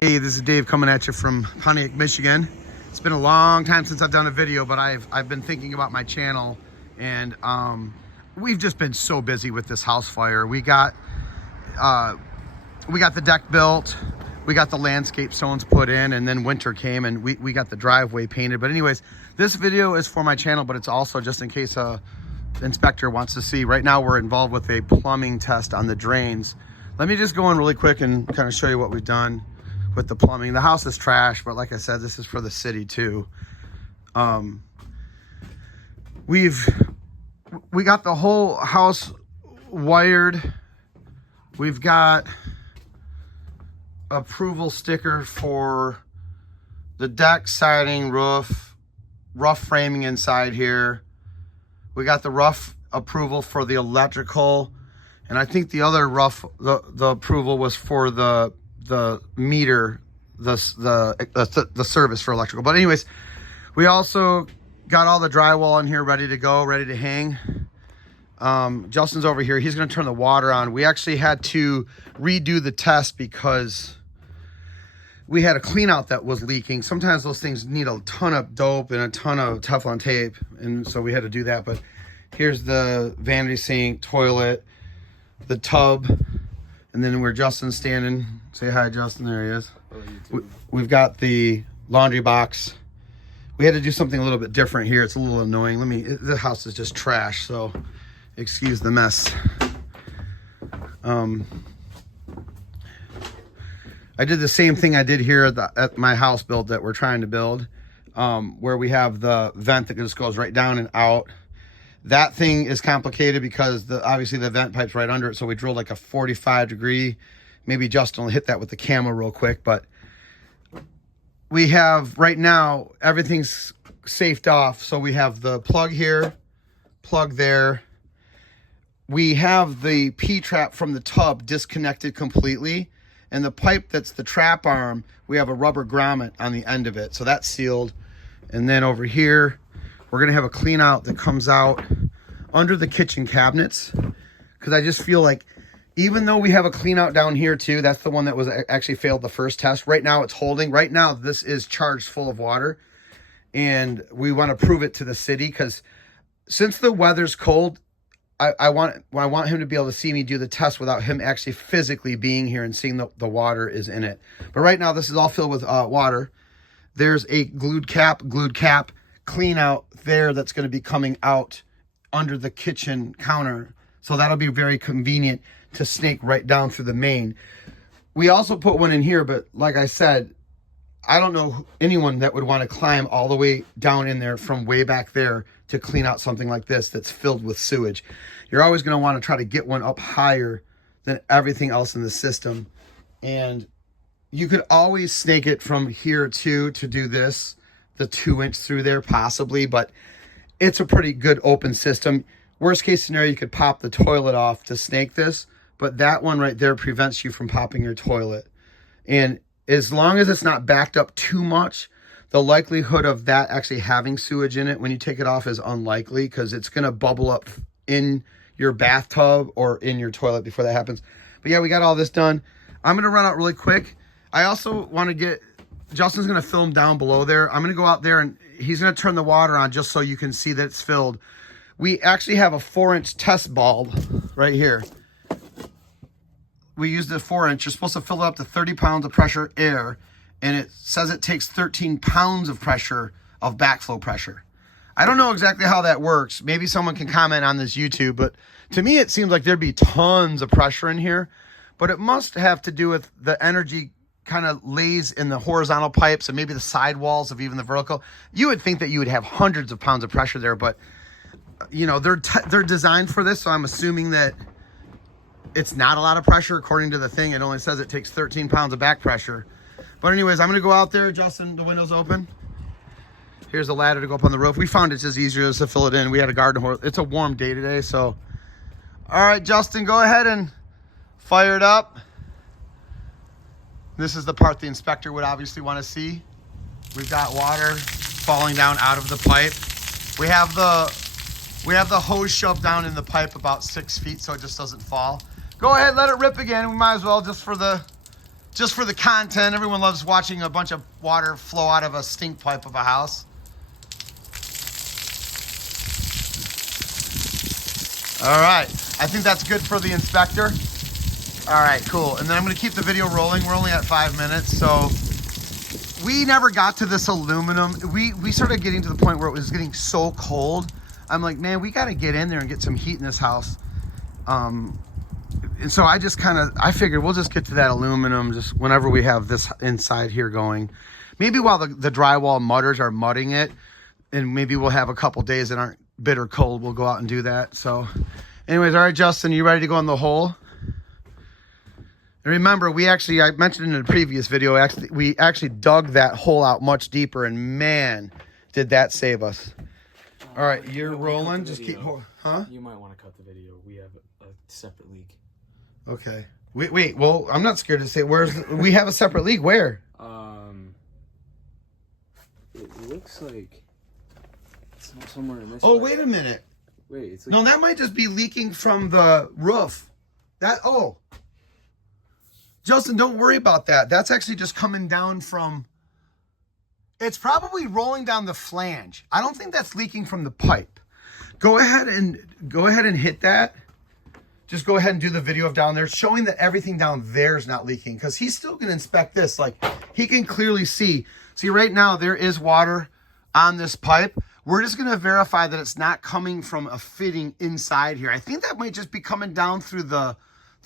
Hey, this is Dave coming at you from Pontiac, Michigan. It's been a long time since I've done a video, but I've been thinking about my channel, and we've just been so busy with this house fire. We got the deck built, we got the landscape stones put in, and then winter came and we got the driveway painted. But anyways, this video is for my channel, but it's also just in case a inspector wants to see. Right now we're involved with a plumbing test on the drains. Let me just go in really quick and kind of show you what we've done with the plumbing. The house is trash, but like I said, this is for the city too. We got the whole house wired. We've got approval sticker for the deck, siding, roof, rough framing inside here. We got the rough approval for the electrical, and I think the other rough, the approval was for the meter, the service for electrical. But anyways, we also got all the drywall in here ready to go, ready to hang. Justin's over here. He's going to turn the water on. We actually had to redo the test because we had a clean out that was leaking. Sometimes those things need a ton of dope and a ton of Teflon tape, and so we had to do that. But here's the vanity sink, toilet, the tub, and then where Justin's standing. Say hi, Justin. There he is. We've got the laundry box. We had to do something a little bit different here. It's a little annoying. The house is just trash, so excuse the mess. I did the same thing I did here at my house build that we're trying to build, where we have the vent that just goes right down and out. That thing is complicated because obviously the vent pipe's right under it, so we drilled like a 45-degree. Maybe Justin will hit that with the camera real quick, but we have right now everything's safed off. So we have the plug here, plug there. We have the P-trap from the tub disconnected completely, and the pipe that's the trap arm, we have a rubber grommet on the end of it, so that's sealed. And then over here, we're gonna have a clean out that comes out under the kitchen cabinets, because I just feel like even though we have a clean out down here too, that's the one that was actually failed the first test. Right now it's holding. Right now this is charged full of water, and we want to prove it to the city because since the weather's cold, I want him to be able to see me do the test without him actually physically being here and seeing the water is in it. But right now this is all filled with water. There's a glued cap clean out there that's going to be coming out under the kitchen counter. So that'll be very convenient to snake right down through the main. We also put one in here, but like I said, I don't know anyone that would want to climb all the way down in there from way back there to clean out something like this that's filled with sewage. You're always going to want to try to get one up higher than everything else in the system. And you could always snake it from here to do this, the 2-inch through there possibly, but it's a pretty good open system. Worst case scenario, you could pop the toilet off to snake this, but that one right there prevents you from popping your toilet. And as long as it's not backed up too much, the likelihood of that actually having sewage in it when you take it off is unlikely, because it's going to bubble up in your bathtub or in your toilet before that happens. But yeah, we got all this done. I'm going to run out really quick. I also want to Justin's going to film down below there. I'm going to go out there and he's going to turn the water on just so you can see that it's filled. We actually have a 4-inch test bulb right here. We used the 4-inch. You're supposed to fill it up to 30 pounds of pressure air, and it says it takes 13 pounds of pressure, of backflow pressure. I don't know exactly how that works. Maybe someone can comment on this YouTube, but to me it seems like there'd be tons of pressure in here, but it must have to do with the energy kind of lays in the horizontal pipes and maybe the side walls of even the vertical. You would think that you would have hundreds of pounds of pressure there, but you know, they're designed for this, so I'm assuming that it's not a lot of pressure. According to the thing, it only says it takes 13 pounds of back pressure. But anyways, I'm gonna go out there. Justin, the window's open. Here's a ladder to go up on the roof. We found it's just easier to fill it in. We had a garden hose. It's a warm day today, so. All right, Justin, go ahead and fire it up. This is the part the inspector would obviously want to see. We've got water falling down out of the pipe. We have the hose shoved down in the pipe about 6 feet so it just doesn't fall. Go ahead, let it rip again. We might as well, just for the just for the content. Everyone loves watching a bunch of water flow out of a stink pipe of a house. All right, I think that's good for the inspector. All right, cool. And then I'm gonna keep the video rolling. We're only at 5 minutes, so we never got to this aluminum. We started getting to the point where it was getting so cold. I'm like, man, we gotta get in there and get some heat in this house. And so I figured we'll just get to that aluminum just whenever we have this inside here going. Maybe while the drywall mudders are mudding it, and maybe we'll have a couple days that aren't bitter cold, we'll go out and do that. So anyways, all right, Justin, you ready to go in the hole? And remember, I mentioned in a previous video, we actually dug that hole out much deeper, and man, did that save us. All right, you're rolling. Just keep, huh? You might want to cut the video. We have a separate leak. Okay. Wait. Well, I'm not scared to say we have a separate leak. Where? It looks like it's not somewhere in this. Oh, wait a minute. Wait, it's like, no, that might just be leaking from the roof. Justin, don't worry about that. That's actually just coming down from. It's probably rolling down the flange. I don't think that's leaking from the pipe. Go ahead and hit that. Just go ahead and do the video of down there, showing that everything down there is not leaking, because he's still going to inspect this. Like, he can clearly see. See, right now there is water on this pipe. We're just going to verify that it's not coming from a fitting inside here. I think that might just be coming down through the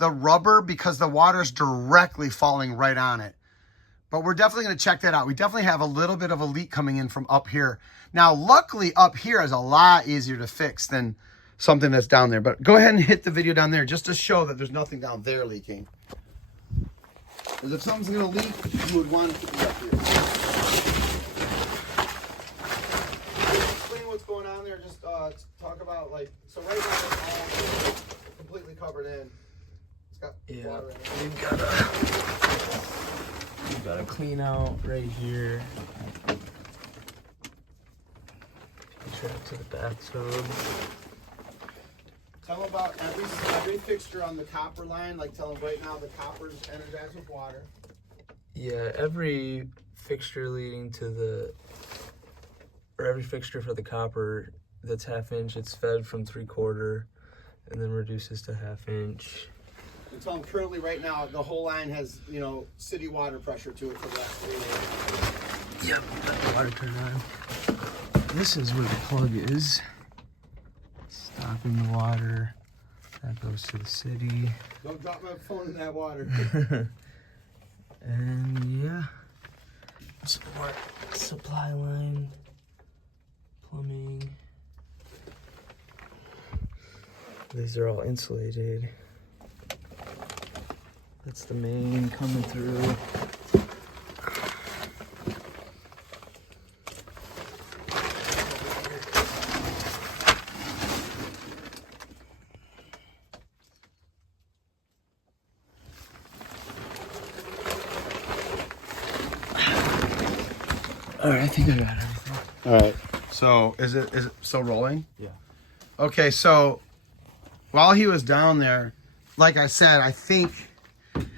rubber, because the water's directly falling right on it. But we're definitely going to check that out. We definitely have a little bit of a leak coming in from up here. Now, luckily, up here is a lot easier to fix than something that's down there. But go ahead and hit the video down there just to show that there's nothing down there leaking. Because if something's going to leak, you would want it to be up here. Explain what's going on there. Just talk about, like, so right now it's all completely covered in. It's got water in it. We've got a clean out right here. Trap to the bathtub. Tell them about every fixture on the copper line. Like, tell them right now the copper's energized with water. Yeah, every fixture leading to every fixture for the copper that's 1/2 inch, it's fed from 3/4 and then reduces to 1/2 inch. And tell them currently right now the whole line has, city water pressure to it for the rest of the day. Yep, got the water turned on. This is where the plug is. Stopping the water. That goes to the city. Don't drop my phone in that water. And yeah, supply line, plumbing. These are all insulated. That's the main coming through. All right, I think I got everything. All right. So is it still rolling? Yeah. Okay, so while he was down there, like I said, I think,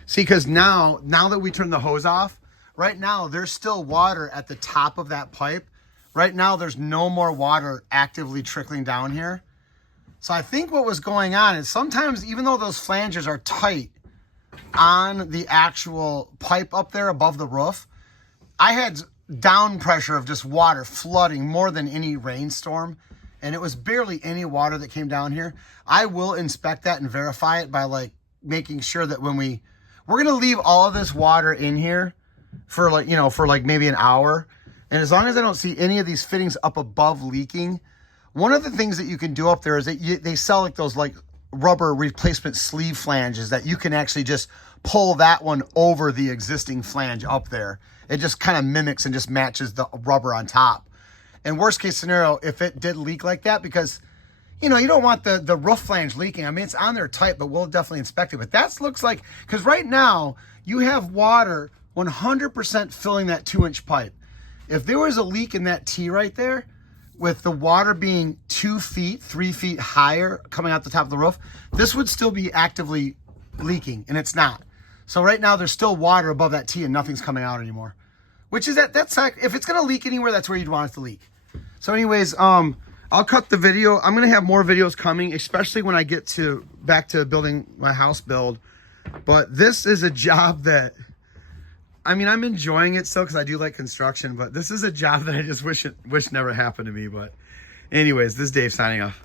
see, because now that we turned the hose off, right now there's still water at the top of that pipe. Right now there's no more water actively trickling down here. So I think what was going on is sometimes, even though those flanges are tight on the actual pipe up there above the roof, I had down pressure of just water flooding more than any rainstorm, and it was barely any water that came down here. I will inspect that and verify it by like making sure that when we're going to leave all of this water in here for like maybe an hour, and as long as I don't see any of these fittings up above leaking, one of the things that you can do up there is that they sell like those like rubber replacement sleeve flanges that you can actually just pull that one over the existing flange up there. It just kind of mimics and just matches the rubber on top. And worst case scenario, if it did leak like that, because, you don't want the roof flange leaking. I mean, it's on there tight, but we'll definitely inspect it. But that looks like, because right now you have water 100% filling that 2-inch pipe. If there was a leak in that T right there, with the water being 2 feet, 3 feet higher coming out the top of the roof, this would still be actively leaking, and it's not. So right now there's still water above that T and nothing's coming out anymore. Which is that's like, if it's gonna leak anywhere, that's where you'd want it to leak. So anyways, I'll cut the video. I'm gonna have more videos coming, especially when I get back to building my house build. But this is a job that, I mean, I'm enjoying it still because I do like construction, but this is a job that I just wish never happened to me. But anyways, this is Dave signing off.